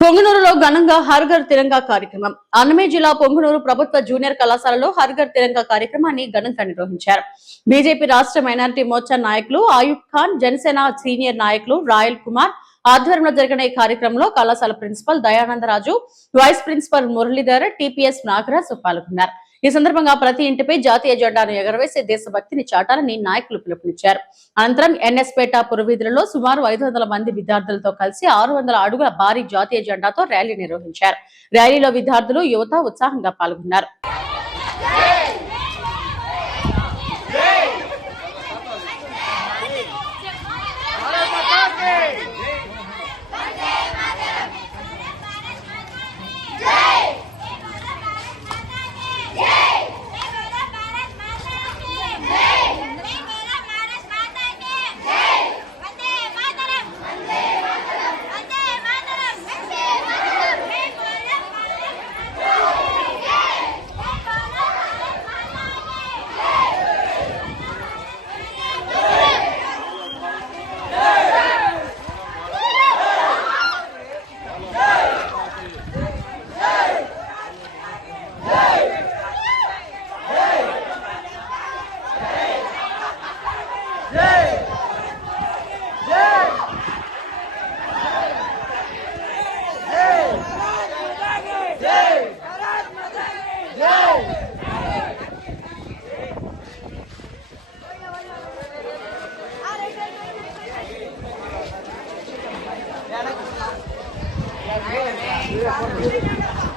పొంగనూరులో ఘనంగా హర్ఘర్ తిరంగా కార్యక్రమం. అన్నమయ్య జిల్లా పొంగనూరు ప్రభుత్వ జూనియర్ కళాశాలలో హర్ఘర్ తిరంగా కార్యక్రమాన్ని ఘనంగా నిర్వహించారు. బీజేపీ రాష్ట్ర మైనారిటీ మోర్చా నాయకులు ఆయుబ్ ఖాన్, జనసేన సీనియర్ నాయకులు రాయల్ కుమార్ ఆధ్వర్యంలో జరిగిన ఈ కార్యక్రమంలో కళాశాల principal Dayanandaraju, vice principal Muralidhar, TPS Nagaraju పాల్గొన్నారు. ఈ సందర్భంగా ప్రతి ఇంటిపై జాతీయ జెండాను ఎగరవేసే దేశభక్తిని చాటాలని నాయకులు పిలుపునిచ్చారు. అనంతరం ఎన్ఎస్పేట పురవీధులలో సుమారు 500 మంది విద్యార్థులతో కలిసి 600 అడుగుల భారీ జాతీయ జెండాతో ర్యాలీ నిర్వహించారు. ర్యాలీలో విద్యార్థులు, యువత ఉత్సాహంగా పాల్గొన్నారు. Yeah.